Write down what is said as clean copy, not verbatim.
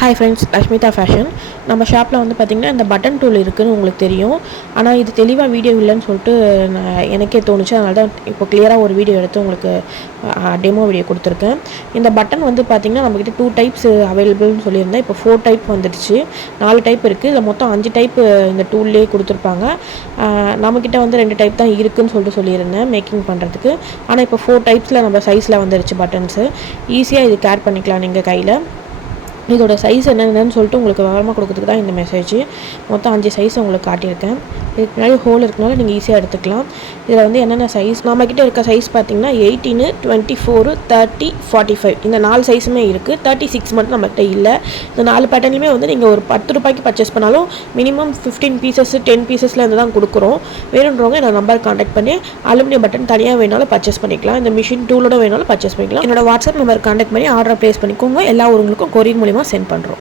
Hi friends, லஷ்மிதா fashion. நம்ம ஷாப்பில் வந்து பார்த்திங்கன்னா இந்த பட்டன் டூல் இருக்குதுன்னு உங்களுக்கு தெரியும். ஆனால் இது தெளிவாக வீடியோ இல்லைன்னு சொல்லிட்டு எனக்கே தோணுச்சு. அதனால தான் இப்போ கிளியராக ஒரு வீடியோ எடுத்து உங்களுக்கு டெமோ வீடியோ கொடுத்துருக்கேன். இந்த பட்டன் வந்து பார்த்திங்கன்னா நம்மக்கிட்ட 2 டைப்ஸ் அவைலபிள்னு சொல்லியிருந்தேன். இப்போ 4 டைப் வந்துடுச்சு. 4 டைப் இருக்குது. இதில் மொத்தம் 5 டைப் இந்த டூல்லேயே கொடுத்துருப்பாங்க. நம்மக்கிட்ட வந்து 2 டைப் தான் இருக்குதுன்னு சொல்லிட்டு சொல்லியிருந்தேன் மேக்கிங் பண்ணுறதுக்கு. ஆனால் இப்போ 4 டைப்ஸில் நம்ம சைஸில் வந்துடுச்சு பட்டன்ஸு. ஈஸியாக இது கேர் பண்ணிக்கலாம் நீங்கள் கையில். இதோட சைஸ் என்னென்னு சொல்லிட்டு உங்களுக்கு விவரமாக கொடுக்குறதுக்கு தான் இந்த மெசேஜ். மொத்தம் 5 சைஸ் உங்களுக்கு காட்டியிருக்கேன். இதுக்கு முன்னாடி ஹோல் இருக்கனால நீங்கள் ஈஸியாக எடுத்துக்கலாம். இதில் வந்து என்னென்ன சைஸ் நம்மக்கிட்ட இருக்க சைஸ் பார்த்திங்கன்னா 18, 24, 30, 45 இந்த 4 சைஸுமே இருக்குது. 36 மட்டும் நம்மகிட்ட இல்லை. இந்த 4 பேட்டர்லையுமே வந்து நீங்கள் ஒரு 10 ரூபாய்க்கு பர்ச்சேஸ் பண்ணாலும் மினிமம் 15 பீசஸ் 10 பீசஸில் இருந்து தான் கொடுக்குறோம். வேணுன்றவங்க என்னோட நம்பர் கான்டாக்ட் பண்ணி அலுமினியம் பட்டன் தனியாக வேணாலும் பர்ச்சேஸ் பண்ணிக்கலாம். இந்த மிஷின் டூலோட வேணாலும் பர்ச்சேஸ் பண்ணிக்கலாம். என்னோட வாட்ஸ்அப் நம்பர் கான்டாக்ட் பண்ணி ஆர்டர் ப்ளேஸ் பண்ணிக்கோங்க. எல்லா ஊருங்களுக்கும் கொரியர் மூலிமா சென்ட் பண்ணுறோம்.